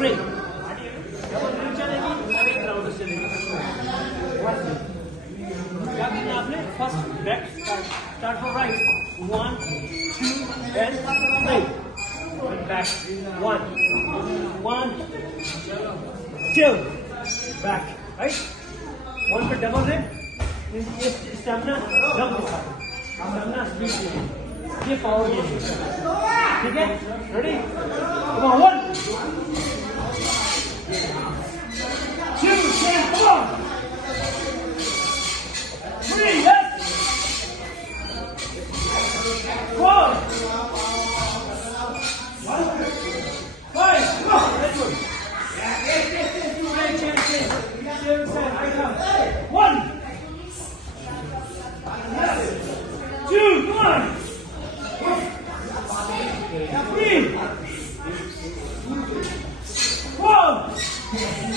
Spring double spring चलेगी और एक राउंड चलेगी। क्या करना आपने? First back start from right 1 2 and 3 back 1 1 2 back right 1 पे डबल है ये स्टैमिना जंप के साथ स्टैमिना स्पीड ये पावर गेम है ठीक है ready come on 1 2 come on 3 yes 4 5 come on that's good One, two, come on. 3, 4.